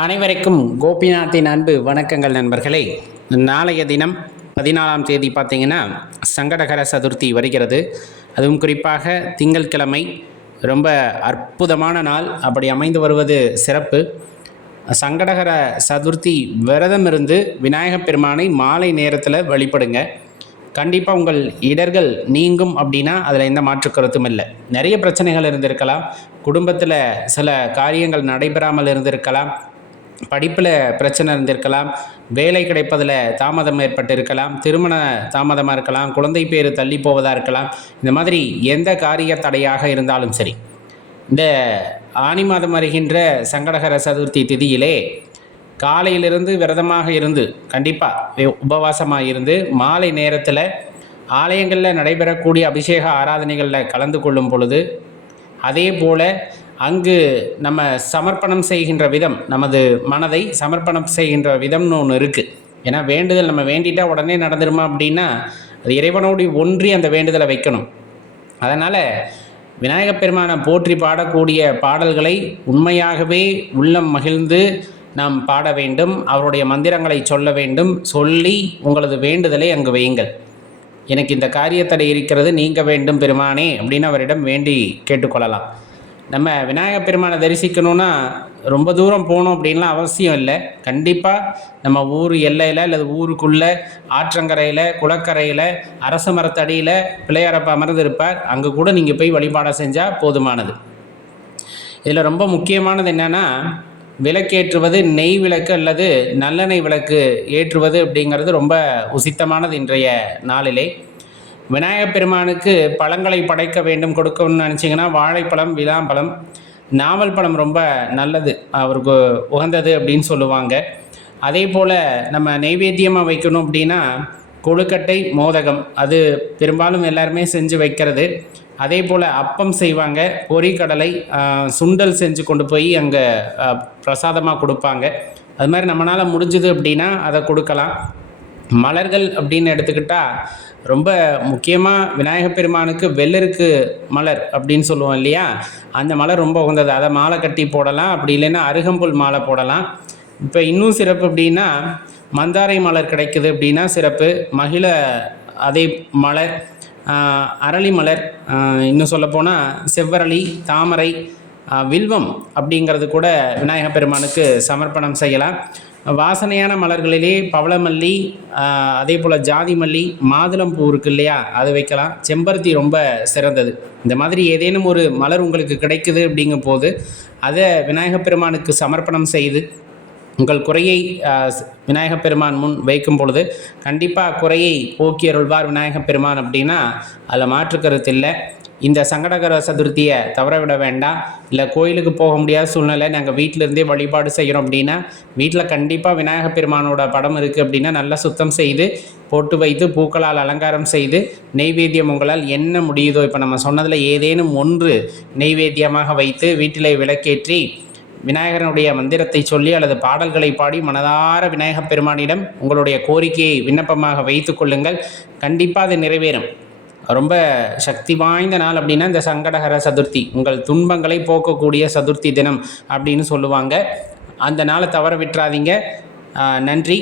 அனைவருக்கும் கோபிநாத்தின் அன்பு வணக்கங்கள் நண்பர்களே. நாளைய தினம் 14ஆம் தேதி பார்த்திங்கன்னா சங்கடகர சதுர்த்தி வருகிறது. அதுவும் குறிப்பாக திங்கட்கிழமை ரொம்ப அற்புதமான நாள். அப்படி அமைந்து வருவது சிறப்பு. சங்கடகர சதுர்த்தி விரதம் இருந்து விநாயகப் பெருமானை மாலை நேரத்தில் வழிபடுங்க. கண்டிப்பாக உங்கள் இடர்கள் நீங்கும் அப்படின்னா அதில் எந்த மாற்று கருத்தும் இல்லை. நிறைய பிரச்சனைகள் இருந்திருக்கலாம், குடும்பத்தில் சில காரியங்கள் நடைபெறாமல் இருந்திருக்கலாம், படிப்பில் பிரச்சனை இருந்திருக்கலாம், வேலை கிடைப்பதில் தாமதம் ஏற்பட்டிருக்கலாம், திருமண தாமதமாக இருக்கலாம், குழந்தை பேர் தள்ளி போவதாக இருக்கலாம். இந்த மாதிரி எந்த காரிய தடையாக இருந்தாலும் சரி, இந்த ஆனி மாதம் வருகின்ற சங்கடகர சதுர்த்தி திதியிலே காலையிலிருந்து விரதமாக இருந்து கண்டிப்பாக உபவாசமாக இருந்து மாலை நேரத்தில் ஆலயங்களில் நடைபெறக்கூடிய அபிஷேக ஆராதனைகளில் கலந்து கொள்ளும் பொழுது, அதே போல் அங்கு நம்ம சமர்ப்பணம் செய்கின்ற விதம், நமது மனதை சமர்ப்பணம் செய்கின்ற விதம்னு ஒன்று இருக்குது. ஏன்னா வேண்டுதல் நம்ம வேண்டிட்டா உடனே நடந்துருமா அப்படின்னா அது இறைவனோடு ஒன்றி அந்த வேண்டுதலை வைக்கணும். அதனால் விநாயகப் பெருமானை போற்றி பாடக்கூடிய பாடல்களை உண்மையாகவே உள்ளம் மகிழ்ந்து நாம் பாட வேண்டும். அவருடைய மந்திரங்களை சொல்ல வேண்டும். சொல்லி உங்களது வேண்டுதலை அங்கு வையுங்கள். எனக்கு இந்த காரியத்தடை இருக்கிறது, நீங்க வேண்டும் பெருமானே அப்படின்னு அவரிடம் வேண்டி கேட்டுக்கொள்ளலாம். நம்ம விநாயகப் பெருமானை தரிசிக்கணுன்னா ரொம்ப தூரம் போகணும் அப்படின்லாம் அவசியம் இல்லை. கண்டிப்பாக நம்ம ஊர் எல்லையில் அல்லது ஊருக்குள்ளே ஆற்றங்கரையில் குளக்கரையில் அரச மரத்தடியில் பிள்ளையாரப்பா அமர்ந்து இருப்பார். அங்கே கூட நீங்கள் போய் வழிபாடை செஞ்சால் போதுமானது. இதில் ரொம்ப முக்கியமானது என்னென்னா, விளக்கேற்றுவது நெய் விளக்கு அல்லது நல்லெண்ணெய் விளக்கு ஏற்றுவது அப்படிங்கிறது ரொம்ப உசித்தமானது. இன்றைய நாளிலே விநாயகப் பெருமானுக்கு பழங்களை படைக்க வேண்டும், கொடுக்கணும்னு நினச்சிங்கன்னா வாழைப்பழம், விளாம்பழம், நாவல் பழம் ரொம்ப நல்லது, அவருக்கு உகந்தது அப்படின்னு சொல்லுவாங்க. அதே போல் நம்ம நெய்வேத்தியமாக வைக்கணும் அப்படின்னா கொழுக்கட்டை, மோதகம், அது பெரும்பாலும் எல்லாருமே செஞ்சு வைக்கிறது. அதே போல் அப்பம் செய்வாங்க, பொரிக்கடலை, சுண்டல் செஞ்சு கொண்டு போய் அங்கே பிரசாதமாக கொடுப்பாங்க. அது மாதிரி நம்மளால் முடிஞ்சுது அப்படின்னா அதை கொடுக்கலாம். மலர்கள் அப்படின்னு எடுத்துக்கிட்டால் ரொம்ப முக்கியமாக விநாயகப் பெருமானுக்கு வெள்ளருக்கு மலர் அப்படின்னு சொல்லுவோம் இல்லையா, அந்த மலர் ரொம்ப உகந்தது. அதை மாலை கட்டி போடலாம், அப்படி இல்லைன்னா அருகம்புல் மாலை போடலாம். இப்போ இன்னும் சிறப்பு அப்படின்னா மந்தாரை மலர் கிடைக்குது அப்படின்னா சிறப்பு. மகிழ அதே மலர், அரளி மலர், இன்னும் சொல்லப்போனால் செவ்வரளி, தாமரை, வில்வம் அப்படிங்கிறது கூட விநாயகப் பெருமானுக்கு சமர்ப்பணம் செய்யலாம். வாசனையான மலர்களிலே பவளமல்லி, அதே போல் ஜாதி மல்லி, மாதுளம்பூ இருக்குது இல்லையா, அது வைக்கலாம். செம்பருத்தி ரொம்ப சிறந்தது. இந்த மாதிரி ஏதேனும் ஒரு மலர் உங்களுக்கு கிடைக்குது அப்படிங்கும் போது அதை விநாயகப் பெருமானுக்கு சமர்ப்பணம் செய்து உங்கள் குறையை விநாயகப் பெருமான் முன் வைக்கும் பொழுது கண்டிப்பாக குறையை போக்கி அருள்வார் விநாயகப் பெருமான் அப்படின்னா அதில் மாற்றுக்கருத்து இல்லை. இந்த சங்கடகர சதுர்த்தியை தவற விட வேண்டாம். இல்லை கோயிலுக்கு போக முடியாத சூழ்நிலை, நாங்கள் வீட்டிலேருந்தே வழிபாடு செய்கிறோம் அப்படின்னா வீட்டில் கண்டிப்பாக விநாயகப் பெருமானோட படம் இருக்குது அப்படின்னா நல்லா சுத்தம் செய்து போட்டு வைத்து பூக்களால் அலங்காரம் செய்து நெய்வேத்தியம் உங்களால் என்ன முடியுதோ, இப்போ நம்ம சொன்னதில் ஏதேனும் ஒன்று நெய்வேத்தியமாக வைத்து வீட்டிலே விளக்கேற்றி விநாயகனுடைய மந்திரத்தை சொல்லி அல்லது பாடல்களை பாடி மனதார விநாயகப் பெருமானிடம் உங்களுடைய கோரிக்கையை விண்ணப்பமாக வைத்து கொள்ளுங்கள். கண்டிப்பாக அது நிறைவேறும். ரொம்ப சக்தி வாய்ந்த நாள் அப்படின்னா இந்த சங்கடகர சதுர்த்தி, உங்கள் துன்பங்களை போக்கக்கூடிய சதுர்த்தி தினம் அப்படின்னு சொல்லுவாங்க. அந்த நாளை தவற விட்டுறாதீங்க. நன்றி.